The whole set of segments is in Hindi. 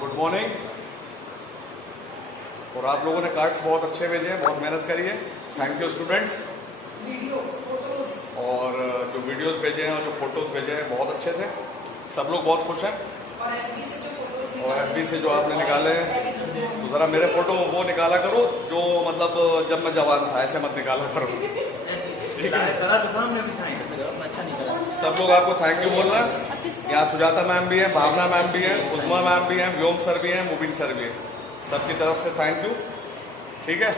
Good morning. और आप लोगों ने कार्ड्स बहुत अच्छे भेजे हैं, बहुत मेहनत करी है, thank you students. Video photos और जो वीडियोस भेजे हैं और जो फोटोज भेजे हैं बहुत अच्छे थे, सब लोग बहुत खुश हैं। और एफबी से जो फोटोज और एफबी से जो आपने निकाले हैं तो ज़रा मेरे फोटो वो निकाला करो जो मतलब जब मैं जवान था, ऐसे मत निकाला करो। ठीक है, करा तो था हमने भी साइन, अच्छा नहीं करा। सब लोग आपको थैंक यू बोल रहे हैं। यहाँ सुजाता मैम भी है, भावना मैम भी है, उज्मा मैम भी है, व्योम सर भी हैं, मुबीन सर भी है, सबकी तरफ से थैंक यू। ठीक है,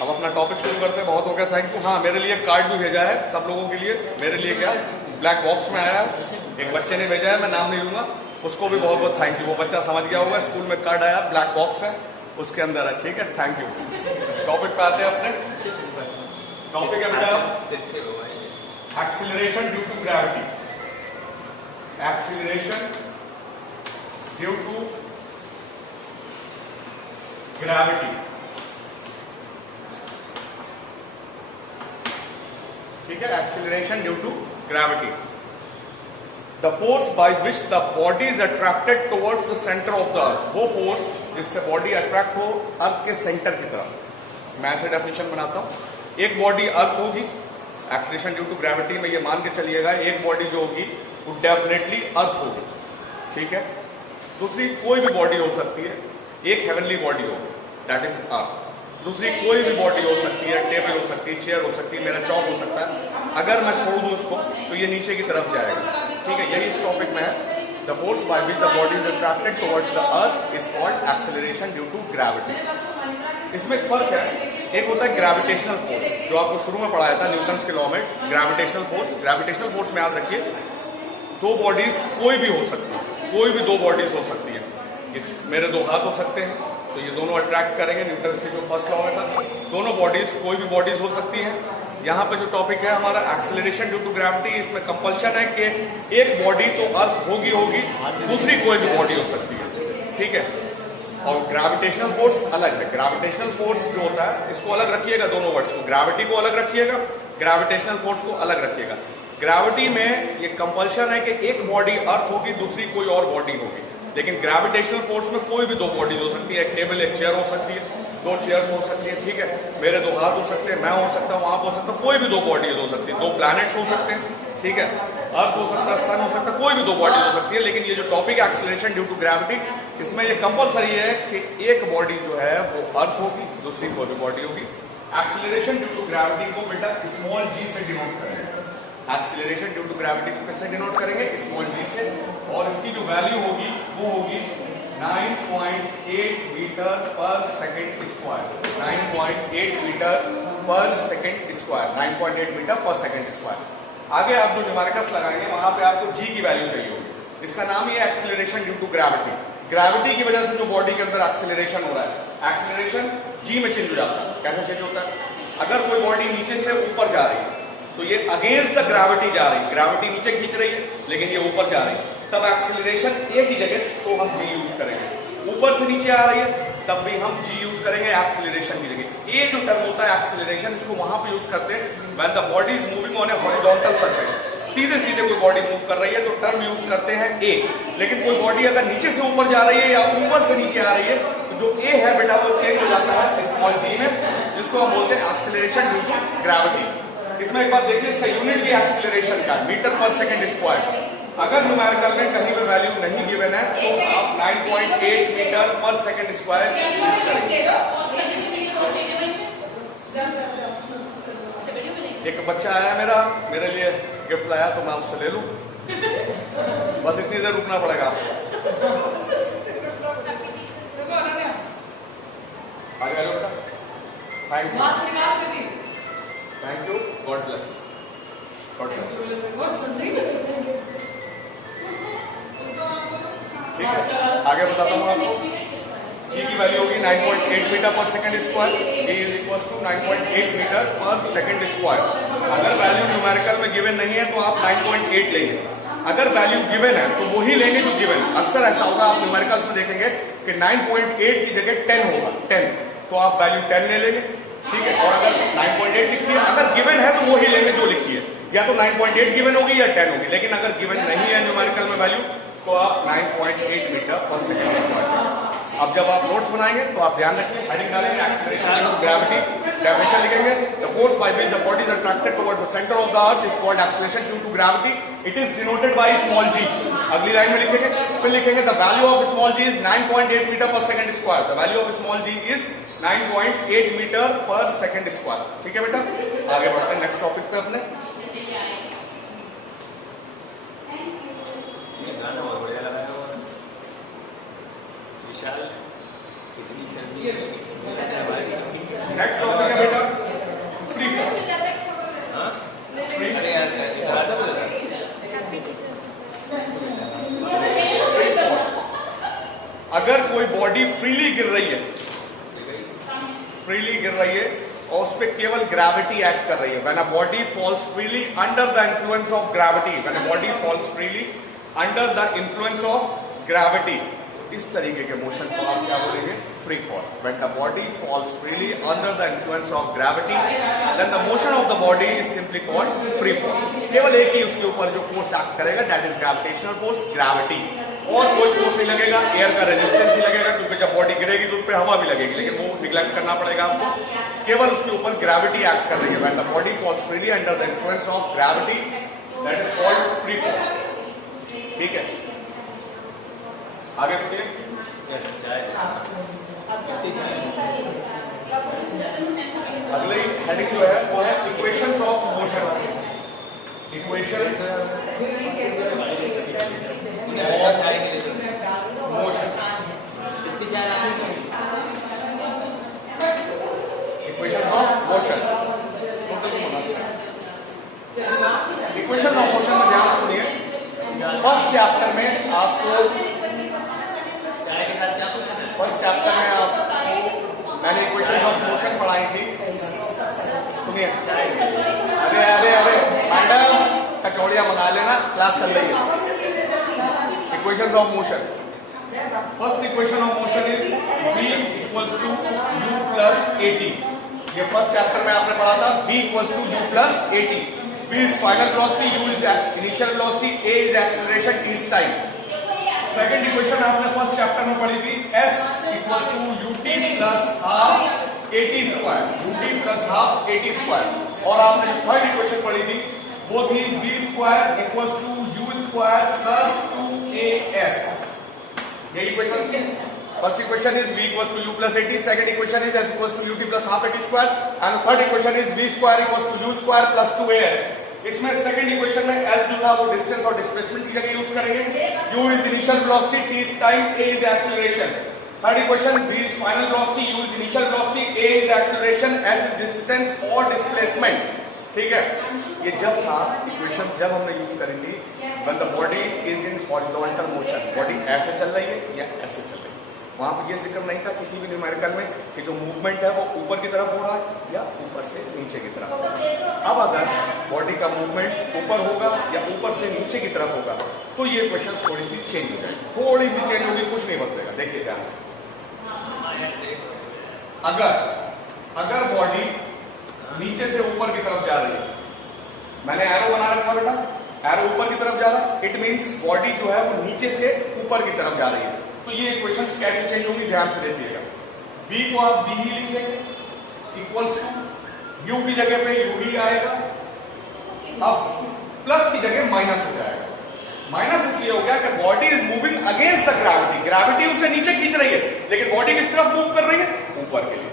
अब अपना टॉपिक शुरू करते हैं, बहुत हो गया थैंक यू। हाँ, मेरे लिए कार्ड भी भेजा है सब लोगों के लिए। मेरे लिए क्या ब्लैक बॉक्स में आया है, एक बच्चे ने भेजा है, मैं नाम नहीं लूंगा, उसको भी बहुत बहुत थैंक यू। वो बच्चा समझ गया होगा, स्कूल में कार्ड आया, ब्लैक बॉक्स है, उसके अंदर है। ठीक है, थैंक यू। टॉपिक पे आते हैं अपने। टॉपिक है बेटा acceleration due to gravity. Acceleration due to gravity. ठीक है, acceleration due to gravity, the force by which the body is attracted towards the centre of the earth. वो फोर्स जिससे बॉडी अट्रैक्ट हो अर्थ के सेंटर की तरफ। मैं ऐसे डेफिनेशन बनाता हूं, एक बॉडी अर्थ होगी, एक्सीलरेशन ड्यू टू ग्रेविटी में ये मान के चलिएगा एक बॉडी जो होगी वो डेफिनेटली अर्थ होगी। ठीक है, दूसरी कोई भी बॉडी हो सकती है, एक हेवनली बॉडी होगी दैट इज अर्थ, दूसरी कोई भी बॉडी हो सकती है, टेबल हो सकती है, चेयर हो सकती है, मेरा चौक हो सकता है। अगर मैं छोड़ दूं उसको तो ये नीचे की तरफ जाएगा। ठीक है, यही इस टॉपिक में है। The force by which the body is attracted towards the earth is called acceleration due to gravity. इसमें एक फर्क है, एक होता है ग्रेविटेशनल फोर्स जो आपको शुरू में पढ़ाया था न्यूटन्स के लॉ में। ग्रेविटेशनल फोर्स, ग्रेविटेशनल फोर्स में याद रखिए दो बॉडीज कोई भी हो सकती है, कोई भी दो बॉडीज हो सकती है। मेरे दो हाथ हो सकते हैं तो ये दोनों अट्रैक्ट करेंगे, न्यूटन्स के जो फर्स्ट लॉ में था। दोनों बॉडीज कोई भी बॉडीज हो सकती हैं। यहाँ पे जो टॉपिक है हमारा एक्सीलरेशन ड्यू टू ग्रेविटी, इसमें कंपल्शन है कि एक बॉडी तो अर्थ होगी होगी, दूसरी कोई भी बॉडी हो सकती है। ठीक है, और ग्रेविटेशनल फोर्स अलग है। ग्रेविटेशनल फोर्स जो होता है, इसको अलग रखिएगा, दोनों वर्ड्स को, ग्रेविटी को अलग रखिएगा, ग्रेविटेशनल फोर्स को अलग रखिएगा। ग्रेविटी में ये कंपल्शन है कि एक बॉडी अर्थ होगी, दूसरी कोई और बॉडी होगी। लेकिन ग्रेविटेशनल फोर्स में कोई भी दो बॉडीज हो सकती है, एक टेबल एक चेयर हो सकती है, दो चेयर्स हो सकती है। ठीक है, मेरे दो हाथ हो सकते हैं, मैं हो सकता हूँ, आप हो सकता हूँ, कोई भी दो बॉडीज हो सकती है, दो प्लैनेट्स हो सकते हैं। ठीक है, अर्थ हो सकता है, सन हो सकता है, कोई भी दो बॉडीज हो सकती है। लेकिन ये जो टॉपिक है एक्सीलरेशन ड्यू टू ग्रेविटी, इसमें ये कंपल्सरी है कि एक बॉडी जो है वो अर्थ होगी, दूसरी कोई भी बॉडी होगी। एक्सीलरेशन ड्यू टू ग्रेविटी को बेटा स्मॉल जी से डिनोट करेंगे। एक्सीलरेशन ड्यू टू ग्रेविटी को किससे डिनोट करेंगे? स्मॉल जी से। और इसकी जो वैल्यू होगी वो होगी 9.8 metre per second square. 9.8 metre per second square, 9.8 metre per second square. आगे आप जो न्यूमेरिकल्स लगाएंगे वहां पे आपको जी की वैल्यू चाहिए होगी। इसका नाम ही है acceleration due to gravity. Gravity की वजह से जो बॉडी के अंदर एक्सीलरेशन हो रहा है, एक्सीलरेशन जी में चेंज हो जाता है। कैसे चेंज होता है? अगर कोई बॉडी नीचे से ऊपर जा रही है तो ये अगेंस्ट द ग्रेविटी जा रही है, ग्रेविटी नीचे खींच रही है लेकिन ये ऊपर जा रही है, तब एक्सीलरेशन ए की जगह तो हम जी यूज करेंगे। ऊपर से नीचे आ रही है तब भी हम जी यूज करेंगे एक्सीलरेशन की जगह। ए जो टर्म होता है एक्सीलरेशन, इसको वहां पे यूज करते हैं when the body is moving on A horizontal surface. सीधे सीधे कोई बॉडी मूव कर रही है तो टर्म यूज करते हैं ए। लेकिन कोई बॉडी अगर नीचे से ऊपर जा रही है या ऊपर से नीचे आ रही है तो जो ए है बेटा वो चेंज हो जाता है स्मॉल जी में, जिसको हम बोलते हैं एक्सीलरेशन ड्यू टू ग्रेविटी। इसमें एक बात देखिए, इसका यूनिट की एक्सीलरेशन का मीटर पर सेकेंड स्क्वायर। अगर न्यूमेरिकल में कहीं पे वैल्यू नहीं गिवन है तो आप 9.8 metre per second square use करेंगे। एक बच्चा आया मेरे लिए गिफ्ट लाया तो मैं उससे ले लूं, बस इतनी देर रुकना पड़ेगा आपको। आगे आ जाओ बेटा। Thank you, thank you, God bless you, God bless you. ठीक है, आगे बताता हूँ आपको। जी की वैल्यू होगी 9.8 metre per second square. G is equal to 9.8 metre per second square. अगर वैल्यू न्यूमेरिकल में गिवन नहीं है तो आप 9.8 लेंगे, अगर वैल्यू गिवन है तो वही लेंगे जो गिवन। अक्सर ऐसा होगा, आप न्यूमेरिकल्स में देखेंगे कि 9.8 की जगह 10 होगा, 10, तो आप वैल्यू 10 ले लेंगे। ठीक है, और अगर 9.8 लिखी है, अगर गिवन है तो वही लेंगे जो लिखी है, या तो 9.8 गिवन होगी या 10 होगी। लेकिन अगर गिवन नहीं है न्यूमेरिकल में वैल्यू को आप 9.8 मीटर पर सेकेंड स्क्वायर। अब जब आप नोट्स बनाएंगे तो आप ध्यान रखिए, हेडिंग डालेंगे एक्सीलरेशन ऑफ ग्रेविटी, डेफिनेशन लिखेंगे the force by which the body is attracted towards the centre of the earth is called acceleration due to gravity, it is denoted by small g. अगली लाइन में लिखेंगे, फिर लिखेंगे the value of small g is 9.8 metre per second square, the value of small g is 9.8 metre per second square. ठीक है बेटा, आगे बढ़ते हैं नेक्स्ट टॉपिक पे अपने। ये गाना बहुत बढ़िया लगा था वो। विशाल कितनी शर्मी है नेक्स्ट टॉपिक है बेटा फ्री फॉल। हाँ अरे यार गाना बता अगर कोई बॉडी फ्रीली गिर रही है, और उस पर केवल ग्रेविटी एक्ट कर रही है, when a body falls freely under the influence of gravity, when a body falls freely under the influence of gravity, इस तरीके के मोशन को आप क्या बोलेंगे? Free fall. When the body falls freely under the influence of gravity then the motion of the body is simply called free fall. केवल एक ही उसके ऊपर जो फोर्स एक्ट करेगा that is gravitational force, gravity, और कोई फोर्स नहीं लगेगा, एयर का रेजिस्टेंस ही लगेगा, क्योंकि जब बॉडी गिरेगी तो उस पर हवा भी लगेगी, लेकिन वो निग्लेक्ट करना पड़ेगा आपको। केवल उसके ऊपर ग्रेविटी एक्ट कर रही है। When the body falls freely under the influence of gravity that is called free fall. ठीक है, आगे सुनिए। अगली हेडिंग जो है वो है equations of motion. Equations motion, equations of motion. Equation of motion में ध्यान से सुनिए। फर्स्ट चैप्टर में आपको मैंने इक्वेशन ऑफ मोशन पढ़ाई थी। सुनिए, अरे अरे अरे मैडम कचौड़ियां मंगा लेना, क्लास चल रही है। Equation of motion, first equation of motion is v equals to u plus at। ये फर्स्ट चैप्टर में आपने पढ़ा था, v equals to u plus at। v is final velocity, u is initial velocity, a is acceleration, t is time. Second equation आपने फर्स्ट चैप्टर में पढ़ी थी, s equals to ut plus half at square, ut plus half at square. और आपने थर्ड इक्वेशन पढ़ी थी, वो थी v square equals to u square plus 2as। ये इक्वेशन थी। First equation is v equals to u plus at, second equation is s equals to ut plus half at square, and third equation is v square equals to u square plus 2as। इसमें सेकंड इक्वेशन में s जो था वो डिस्टेंस और डिस्प्लेसमेंट की जगह यूज करेंगे, u is initial velocity, t is time, a is acceleration. Third equation v is final velocity, u is initial velocity, a is acceleration, s is distance और डिस्प्लेसमेंट। ठीक है, ये जब था इक्वेशन जब हमने यूज करी थी when the body is in horizontal motion, body ऐसे चल रही है या ऐसे चल रही है। वहां पर ये जिक्र नहीं था किसी भी न्यूमेरिकल में कि जो मूवमेंट है वो ऊपर की तरफ हो रहा है या ऊपर से नीचे की तरफ। अब अगर बॉडी का मूवमेंट ऊपर होगा या ऊपर से नीचे की तरफ होगा तो ये क्वेश्चन थोड़ी सी चेंज हो जाएगी, थोड़ी सी चेंज होगी, कुछ नहीं बदलेगा। देखिए ध्यान से, अगर बॉडी नीचे से ऊपर की तरफ जा रही है, मैंने एरो बना रखा बेटा, एरो ऊपर की तरफ जा रहा है, इट मींस बॉडी जो है वो नीचे से ऊपर की तरफ जा रही है। तो ये इक्वेशंस कैसे चेंज होंगी ध्यान से देखिएगा। v को आप v ही लिखेंगे इक्वल्स टू u की जगह पे u ही आएगा, अब प्लस की जगह माइनस हो जाएगा। माइनस इसलिए हो गया कि body is moving against the gravity, gravity उसे नीचे खींच रही है, लेकिन बॉडी किस तरफ मूव कर रही है? ऊपर के लिए।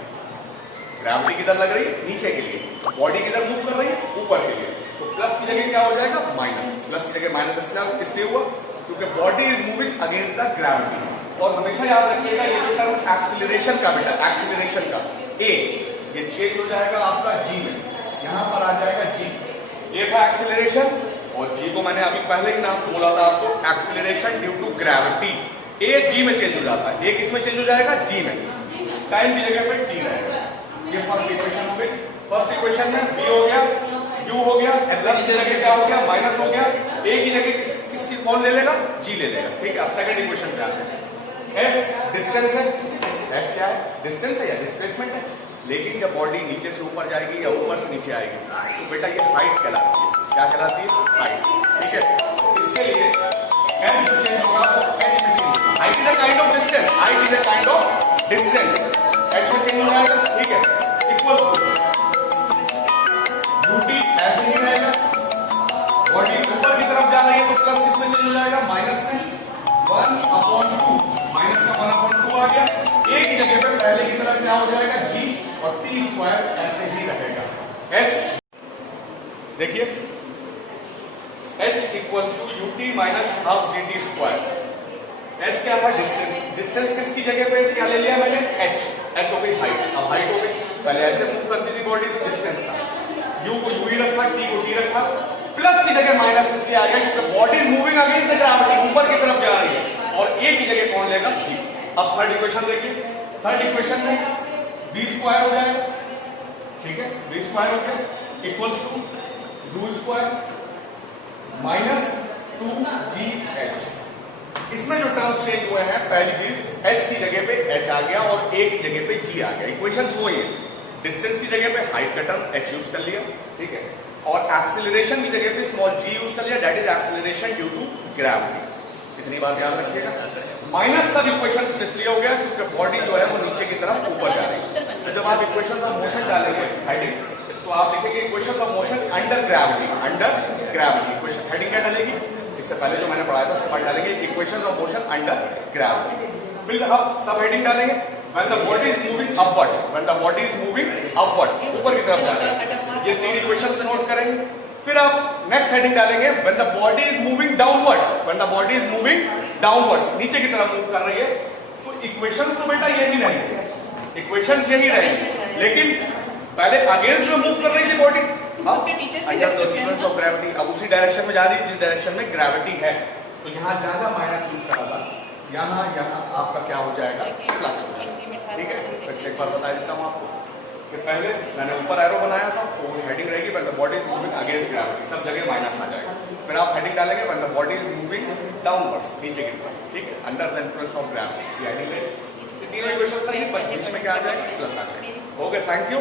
ग्रेविटी किधर लग रही है? नीचे के लिए। बॉडी किधर मूव कर रही है? ऊपर के लिए। तो प्लस की जगह क्या हो जाएगा? माइनस। प्लस की जगह माइनस इसलिए हुआ क्योंकि body is moving against the gravity. और हमेशा याद रखिएगा ये जो टर्म एक्सीलरेशन का बेटा, एक्सीलरेशन का ए, ये चेंज हो जाएगा आपका जी में, यहां पर आ जाएगा जी। ये था एक्सीलरेशन, और जी को मैंने अभी पहले ही नाम बोला था आपको, एक्सीलरेशन ड्यू टू ग्रेविटी। ए जी में चेंज हो जाता है, एक इसमें चेंज हो जाएगा जी में, टाइम की जगह पे टी रहेगा। ये फर्स्ट इक्वेशन हो गई। फर्स्ट इक्वेशन में v हो गया, u हो गया, प्लस की जगह क्या हो गया? माइनस हो गया। a की जगह किसकी कौन ले लेगा? g ले लेगा। ठीक है, अब सेकंड इक्वेशन पे आते हैं। s डिस्टेंस है, s क्या है? डिस्टेंस है या डिस्प्लेसमेंट है। लेकिन जब बॉडी नीचे से ऊपर जाएगी या ऊपर से नीचे आएगी तो बेटा ये हाइट कहलाती है। क्या कहलाती है? हाइट। ठीक है, इसके लिए एस जो चेंज होगा वो एच में change. Height is a kind of distance, height is a kind of distance, H में चेंज हो जाएगा, ठीक है। इक्वल यूटी ऐसे ही रहेगा, बॉडी ऊपर की तरफ जा रही है तो प्लस किसमें चेंज हो जाएगा, माइनस में 1/2, माइनस का 1/2 आ गया। एक ही जगह पे पहले की तरफ क्या हो जाएगा, जी, और टी स्क्वायर ऐसे ही रहेगा। एस देखिए h equals to u t minus half g t square. S क्या था, डिस्टेंस। डिस्टेंस किसकी जगह पे क्या ले लिया मैंने, h हो गई हाइट। अब हाइट हो गई, पहले ऐसे मूव करती थी बॉडी तो डिस्टेंस था, u को u ही रखा, t को t रखा, प्लस की जगह माइनस इसलिए आ गया क्योंकि body is moving against the gravity, ऊपर की तरफ जा रही है, और a की जगह कौन लेगा, g। अब थर्ड इक्वेशन देखिए, थर्ड इक्वेशन में v स्क्वायर हो जाएगा, ठीक है, v स्क्वायर हो गया equals to u square minus 2gh। इसमें जो टर्म्स चेंज हुए हैं, पहली चीज s की जगह पे h आ गया और a की जगह पे g आ गया। इक्वेशंस वही है, डिस्टेंस की जगह पे हाइट का टर्म h यूज कर लिया, ठीक है, और एक्सीलरेशन की जगह पे स्मॉल g यूज कर लिया, that is acceleration due to gravity. इतनी बात याद रखिएगा। माइनस सब इक्वेशंस इसलिए हो गया क्योंकि बॉडी जो है वो नीचे की तरफ ऊपर जा रही है। तो जब आप इक्वेशंस ऑफ मोशन डालेंगे हेडिंग, तो आप लिखेंगे equation of motion under gravity, under gravity. Equation heading क्या डालेगी, इससे पहले जो मैंने पढ़ाया था उसके बाद डालेंगे equation of motion under gravity. फिर हम सब हेडिंग डालेंगे when the body is moving upwards, when the body is moving upwards, ऊपर की तरफ जा रहा है। ये तीन इक्वेशंस नोट करेंगे। फिर आप नेक्स्ट हेडिंग डालेंगे when the body is moving downwards, when the body is moving downwards, नीचे की तरफ मूव कर रही है। तो इक्वेशंस तो बेटा यही रहेंगे, इक्वेशंस यही रहेंगे, लेकिन पहले अगेंस्ट में मूव कर रही थी body, under the influence of gravity, अब उसी डायरेक्शन में जा रही है जिस डायरेक्शन में ग्रेविटी है। तो यहाँ ज्यादा माइनस यूज करा था, यहाँ आपका क्या हो जाएगा, प्लस हो जाएगा, ठीक है। फिर से एक बार बता देता हूँ आपको कि पहले मैंने ऊपर एरो बनाया था तो हेडिंग रहेगी when the body is moving against gravity, सब जगह माइनस आ जाएगा। फिर आप हेडिंग डालेंगे when the body is moving downwards, नीचे की तरफ, ठीक है, under the influence of gravity. ये हेडिंग रहेगी, तीनों इक्वेशन सही, पर इसमें क्या आ जाएगा, प्लस आ जाएगा। Okay, thank you.